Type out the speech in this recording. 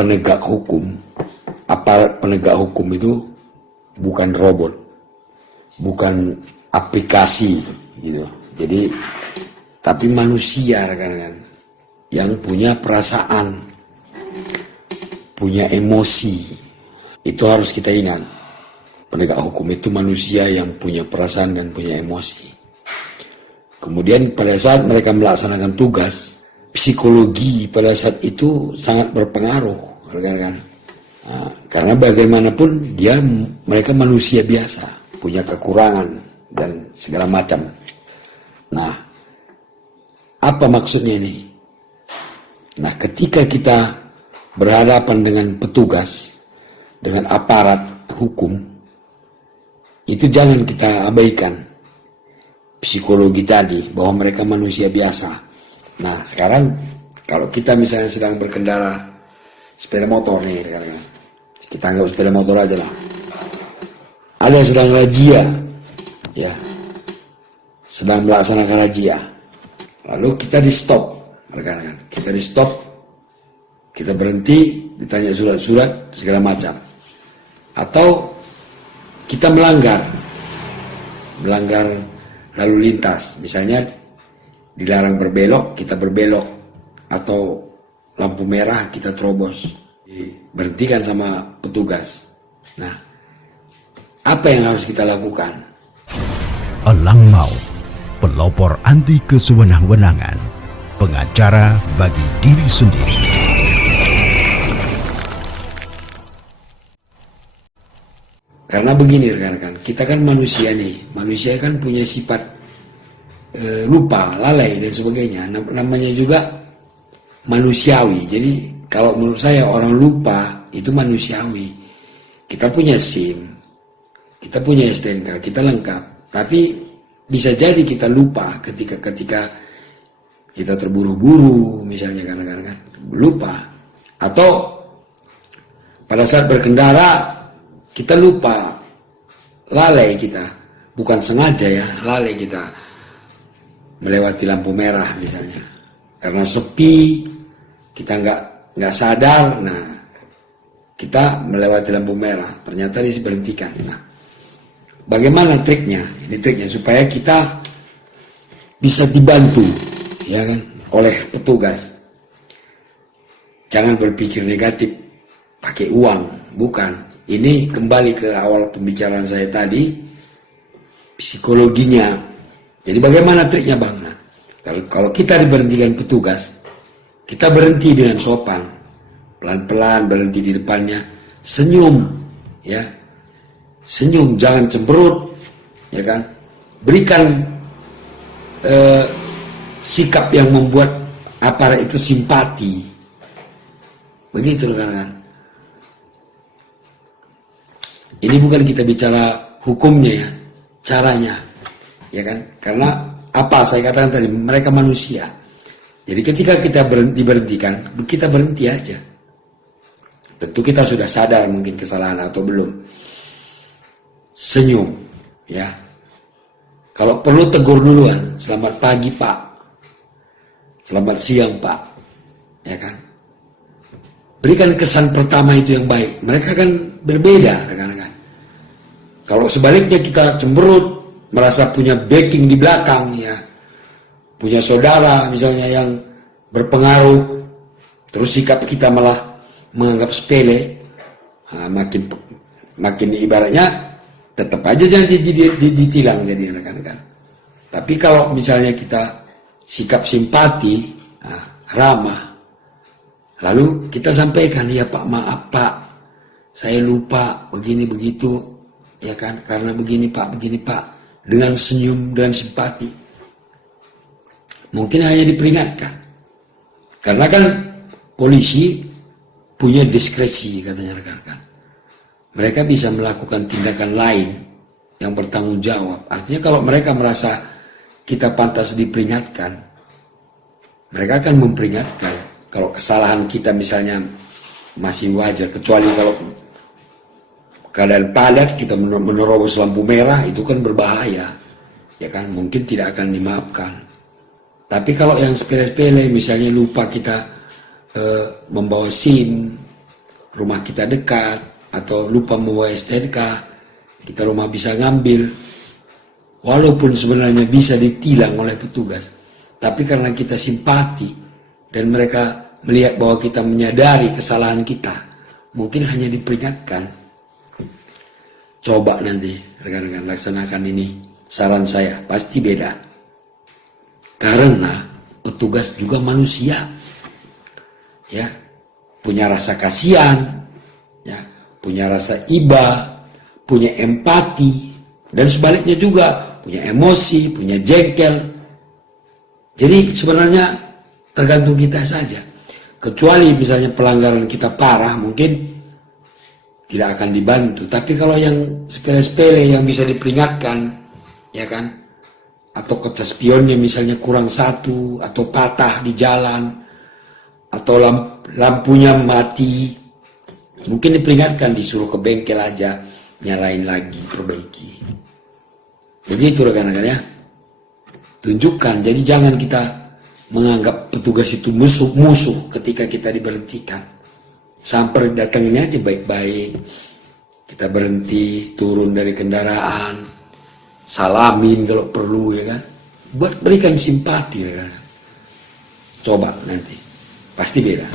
penegak hukum, aparat penegak hukum itu bukan robot, bukan aplikasi gitu. Jadi tapi manusia rekan-rekan yang punya perasaan, punya emosi. Itu harus kita ingat. Penegak hukum itu manusia yang punya perasaan dan punya emosi. Kemudian pada saat mereka melaksanakan tugas, psikologi pada saat itu sangat berpengaruh, rekan-rekan. Nah, karena bagaimanapun mereka manusia biasa, punya kekurangan dan segala macam. Nah, apa maksudnya ini? Nah, ketika kita berhadapan dengan petugas, dengan aparat hukum, itu jangan kita abaikan psikologi tadi, bahwa mereka manusia biasa. Nah, sekarang kalau kita misalnya sedang berkendara sepeda motor nih, kita anggap sepeda motor aja lah. Ada yang sedang razia, ya, sedang melaksanakan razia. Lalu kita di stop, rekan-rekan. Kita di stop, kita berhenti, ditanya surat-surat segala macam. Atau kita melanggar lalu lintas, misalnya dilarang berbelok, kita berbelok, atau lampu merah kita terobos, diberhentikan sama petugas. Nah, apa yang harus kita lakukan? Elang Maut, pelopor anti kesewenang-wenangan, pengacara bagi diri sendiri. Karena begini rekan-rekan, kita kan manusia nih, manusia kan punya sifat lupa, lalai dan sebagainya. Namanya juga manusiawi. Jadi kalau menurut saya orang lupa itu manusiawi. Kita punya SIM, kita punya STNK, kita lengkap. Tapi bisa jadi kita lupa ketika kita terburu-buru, misalnya kan, lupa. Atau pada saat berkendara kita lupa, lalai kita, bukan sengaja ya, lalai kita melewati lampu merah misalnya, karena sepi, kita nggak sadar, nah kita melewati lampu merah, ternyata diberhentikan. Nah, bagaimana triknya? Ini triknya supaya kita bisa dibantu, ya kan, oleh petugas. Jangan berpikir negatif, pakai uang, bukan. Ini kembali ke awal pembicaraan saya tadi, psikologinya. Jadi bagaimana triknya Bang? Nah, kalau kita diberhentikan petugas, kita berhenti dengan sopan, pelan-pelan berhenti di depannya, senyum, ya, senyum, jangan cemberut, ya kan. Berikan sikap yang membuat aparat itu simpati, begitu kan. Ini bukan kita bicara hukumnya ya, caranya, ya kan? Karena apa saya katakan tadi, mereka manusia. Jadi ketika kita diberhentikan, kita berhenti aja. Tentu kita sudah sadar mungkin kesalahan atau belum. Senyum, ya. Kalau perlu tegur duluan, selamat pagi Pak, selamat siang Pak, ya kan? Berikan kesan pertama itu yang baik. Mereka kan berbeda, rekan-rekan. Kalau sebaliknya kita cemberut, merasa punya backing di belakang, ya, punya saudara misalnya yang berpengaruh, terus sikap kita malah menganggap sepele, nah, makin ibaratnya tetap aja jangan ditilang jadi rekan-rekan. Tapi kalau misalnya kita sikap simpati, nah, ramah, lalu kita sampaikan, ya Pak, maaf Pak, saya lupa begini begitu, ya kan, karena begini Pak, dengan senyum dan simpati. Mungkin hanya diperingatkan, karena kan polisi punya diskresi katanya rekan-rekan. Mereka bisa melakukan tindakan lain yang bertanggung jawab. Artinya kalau mereka merasa kita pantas diperingatkan, mereka akan memperingatkan. Kalau kesalahan kita misalnya masih wajar, kecuali kalau keadaan padat kita menerobos lampu merah, itu kan berbahaya, ya kan, mungkin tidak akan dimaafkan. Tapi kalau yang sepele-sepele, misalnya lupa kita membawa SIM, rumah kita dekat, atau lupa membawa STNK, kita rumah bisa ngambil, walaupun sebenarnya bisa ditilang oleh petugas, tapi karena kita simpati dan mereka melihat bahwa kita menyadari kesalahan kita, mungkin hanya diperingatkan. Coba nanti rekan-rekan laksanakan ini, saran saya, pasti beda. Karena petugas juga manusia, ya, punya rasa kasihan, ya, punya rasa iba, punya empati, dan sebaliknya juga punya emosi, punya jengkel. Jadi sebenarnya tergantung kita saja. Kecuali misalnya pelanggaran kita parah, mungkin tidak akan dibantu. Tapi kalau yang sepele-sepele yang bisa diperingatkan, ya kan, atau kaca spionnya misalnya kurang satu, atau patah di jalan, atau lampunya mati, mungkin diperingatkan, disuruh ke bengkel aja, nyalain lagi, perbaiki. Begitu rekan-rekan ya. Tunjukkan, jadi jangan kita menganggap petugas itu musuh ketika kita diberhentikan. Sampai datangin aja baik-baik, kita berhenti, turun dari kendaraan, salamin kalau perlu, ya kan, buat berikan simpati, ya kan. Coba nanti pasti beda.